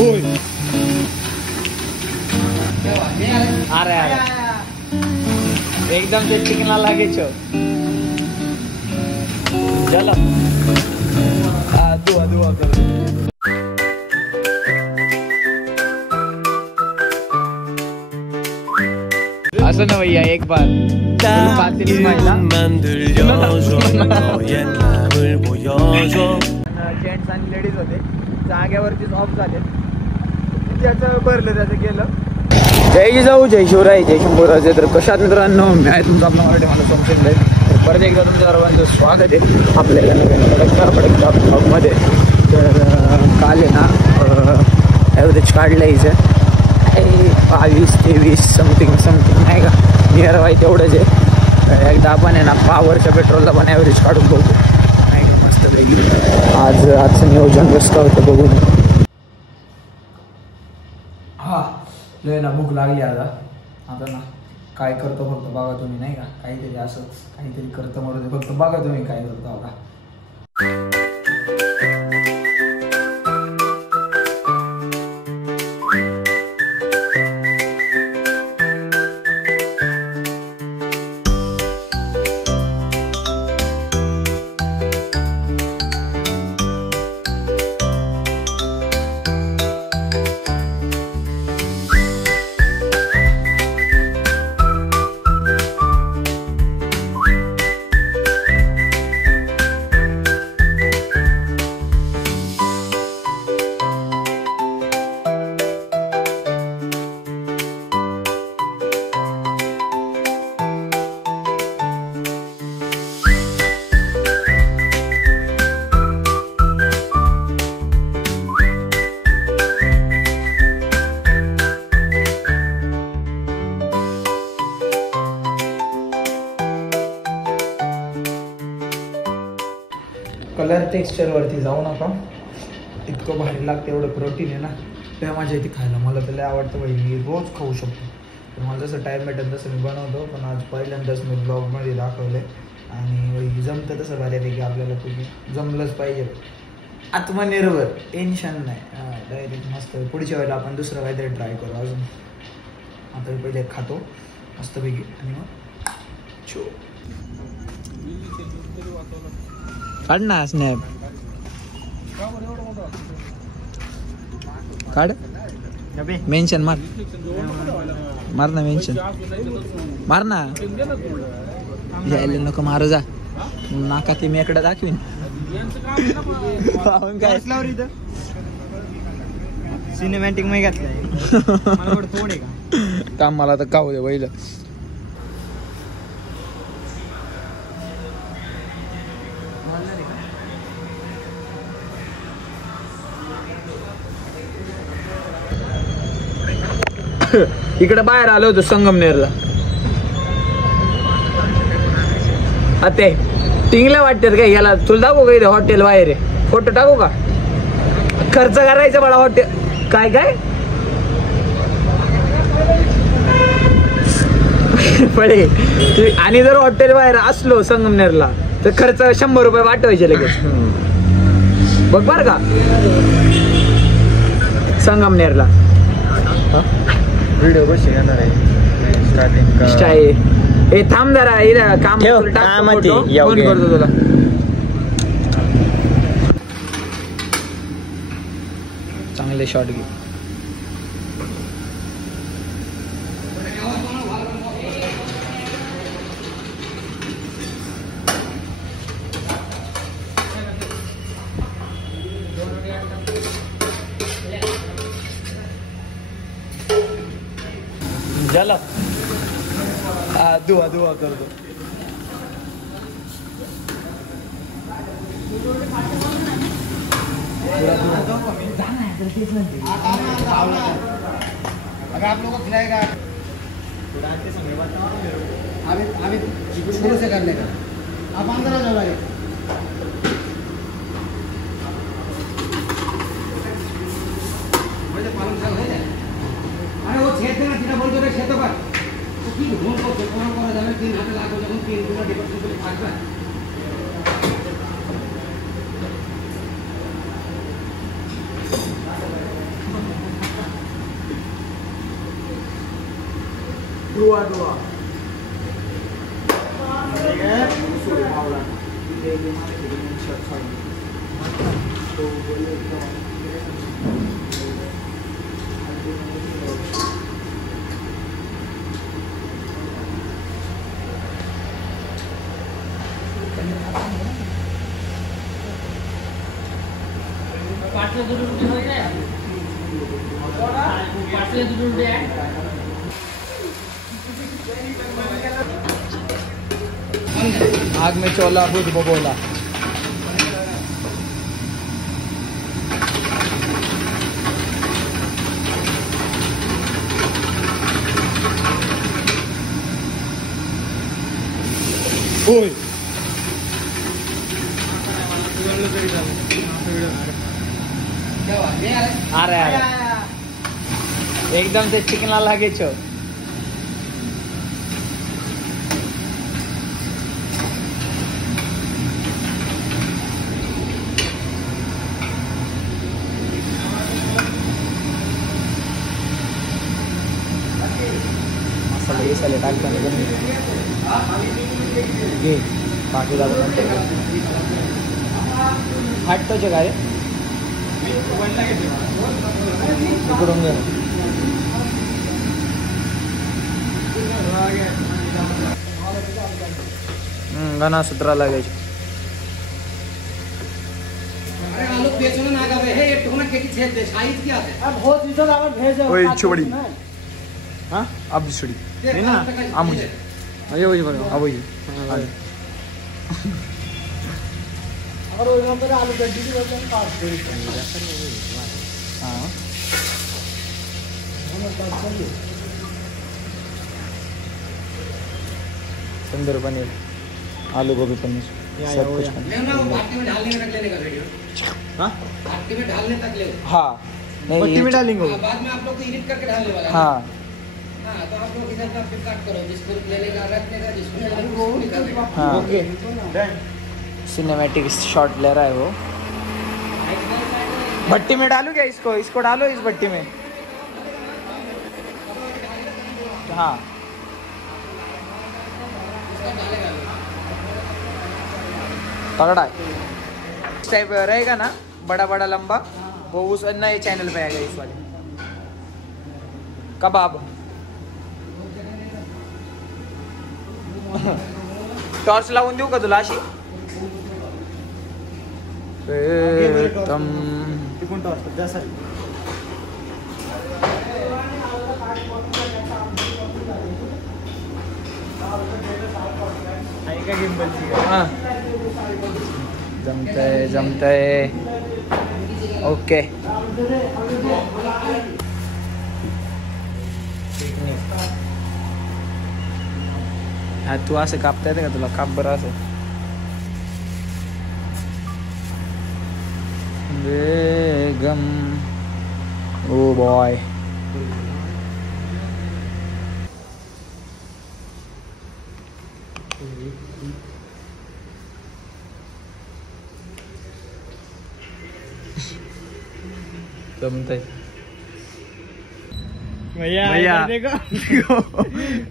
अरे एकदम से चिकना लागे छो चलो दुआ दुआ कर असं ना भैया एक बार जेंट्स आणि लेडीज होते जाग्यावरतीच ऑफ झाले त्याचं भरलं त्याचं गेलं जय जिजाऊ जय शिवराय जय शंभूराजे तर कशात मित्रांनो मी आहे तुमचं आपला मराठी मला समजून आहे परत एकदा तुमच्या सर्वांचं स्वागत आहे आपल्या ब्लॉगमध्ये तर काल आहे ना ॲव्हरेज काढलं हिचं 22-23 समथिंग नाही का नियर वाय तेवढंच आहे एकदा आपण आहे ना पावरच्या पेट्रोलला पण ॲव्हरेज काढून बघू नाही का मस्तपैकी आजचं नियोजन कसं होतं बघून हा लय ना भूक लागली आता ना काय करतो फक्त बघा तुम्ही नाही का काहीतरी असंच काहीतरी करतं मरू दे फक्त बघा तुम्ही काय करतो बघा कलर टेक्स्चरवरती जाऊ नका इतकं भारी लागतं एवढं प्रोटीन आहे ना त्या माझ्या इथे खायला मला तर लय आवडतं बाई मी रोज खाऊ शकतो तर मला जसं टाईम भेटेल तसं मी बनवतो पण आज पहिल्यांदाच मी ब्लॉगमध्ये दाखवलं आहे आणि जमतं तसं बऱ्यापैकी आपल्याला तुम्ही जमलंच पाहिजे आत्मनिर्भर टेन्शन नाही डायरेक्ट मस्त पुढच्या वेळेला आपण दुसरं काहीतरी ट्राय करू अजून आता मी पहिले खातो मस्तपैकी आणि मग छो काढ ना स्नॅप काढ मेन्शन मार ना मेन्शन मार ना यायला नको मारू जा नाका ते मी इकडे दाखवीन काय सिनेमॅटिक मध्ये घातलंय थोडे काम मला तर काऊ दे पहिलं इकडे बाहेर आलो होतो संगमनेरला ते टिंगल्या वाटतात काय याला तुला दाखवू का इथे हॉटेल बाहेर आहे फोटो टाकू का खर्च करायचा मला हॉटेल काय काय पडे आणि जर हॉटेल बाहेर असलो संगमनेरला तर खर्च 100 रुपये वाटवायचे लगेच बघ बर का संगमनेरला व्हिडिओ कशी येणार आहे स्टार्टिंग ए थांब जरा काम फोन करतो तुला चांगले शॉट घे चलो दुआ दुआ कर दो अगर आप लोगों को खिलाएगा अभी शुरू से करने का आप अंदर आ जाओ भाई अरे वो छेद देना सीधा बोल दो रे छेद पर तो की घूम को कौन करा जावे 3 हाथ लागो जब 3 पूरा डिपार्टमेंट को फाटला दुआ दुआ आग में चोला बुध बबोला। ओए आ रहा है एकदम से चिकन लागे छो। मसाले टाकताना घे बाकी दाबून हटतोच का रे इकडून घे घना सतरा लागायचे। हाँ अब छुड़ी नहीं ना आ मुझे अरे वही बनो अब वही और वो नंबर आलू गड्डी की वजह से काट दे हां सुंदर पनीर आलू गोभी पनीर सब कुछ लेना वो बाटी में डालने तक लेने का वीडियो। हां बाटी में डालने तक ले हां नहीं बाटी में डालेंगे बाद में आप लोग को एडिट करके डालने वाला है। हां तो आप लोग इधर का पिक काट करो जिसको लेने का रखने का जिसको वो हां ओके डन। सिनेमैटिक शॉट ले रहा है वो। भट्टी में डालू क्या इसको इसको डालो इस भट्टी में। हाँ पकड़ा इस टाइप रहेगा ना बड़ा बड़ा लंबा वो उस नए चैनल पे आएगा इस वाले कबाब। टॉर्च लावून देऊ का तुला अशी जमतंय ओके। हा तू असं कापता येते का तुला काप बरं असं बेगम ओ बॉय जमतंय भैया भैया देखो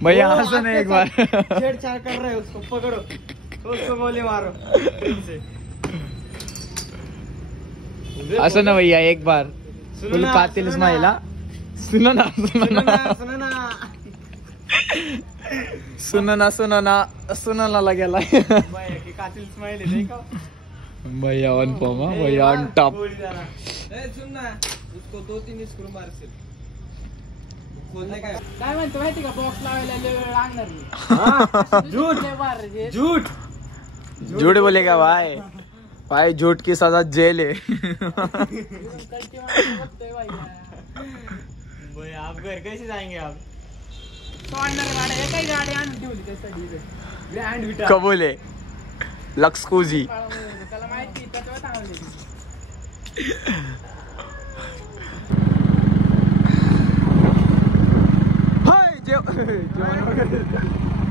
भैया हंसो ना एक बार छेड़छाड़ कर रहे हो उसको पकड़ो उसको गोली मारो हंसो ना भैया एक बार फुल कातिल स्माइल। सुनो ना सुनो ना सुनो ना सुनो ना सुनो ना सुनो ना लगेला भैया की कातिल स्माइल है देखो भैया ऑन फॉर्म भैया ऑन टॉप। सुन ना उसको 2-3 स्क्रू मारशील काय म्हणतो माहिती का बॉक्स लावायला वेळ लागणार नाही। झूठ झूठ झूठ बोलेगा भाई भाई झूठ की सजा जेल है। भाई आप घर कैसे जाएंगे आप कबूल है लक्सकुजी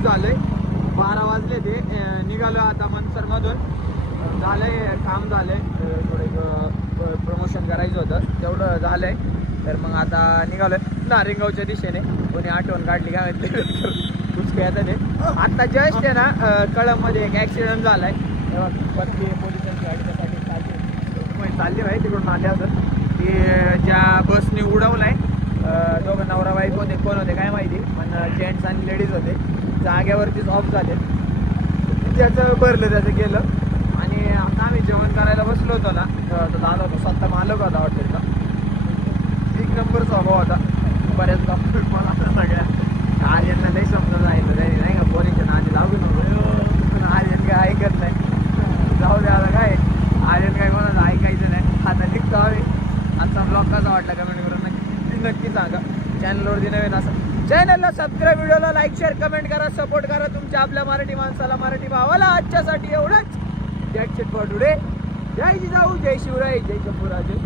झालंय 12 वाजले ते निघालो आता मनसर मधून झालंय काम झालंय थोडं प्रमोशन करायचं होतं तेवढं झालंय तर मग आता निघालोय नारिंगावच्या दिशेने. कोणी आठवण काढली काय माहिती कुचके येतात ते. आत्ता जस्ट आहे ना कळममध्ये एक ॲक्सिडेंट झालाय. तेव्हा वरती पोलिसांची गाडी त्यासाठी चालली आहे तिकडून आले असं. ती ज्या बसने उडवलाय दोघं नवरा बायको होते, कोण होते काय माहिती, पण जेंट्स आणि लेडीज होते. जाग्यावरतीच ऑफ झाले. त्याचं भरलं त्याचं गेलं. आणि आता आम्ही जेवण करायला बसलो होतो ना, तो दादा होतो स्वतः मालक होता हॉटेलचा. एक नंबर स्वभाव होता. बऱ्याच मला सगळ्या आर्यनला नाही समजा जायचं त्याने नाही का, पोरीच्या नादी लागू नको. पण आर्यन काय ऐकत नाही. जाऊ द्या आता काय, आर्यन काय कोणाला ऐकायचं नाही. आता निघतो आम्ही. आजचा ब्लॉग कसा वाटला कमेंट करून नक्की सांगा. चॅनलवरती नवीन असं चॅनलला सबस्क्राईब, व्हिडिओला लाईक शेअर कमेंट करा, सपोर्ट करा तुमच्या आपल्या मराठी माणसाला, मराठी भावाला. आजच्यासाठी एवढंच. That's it for today. जय जिजाऊ, जय शिवराय, जय शंभूराजे.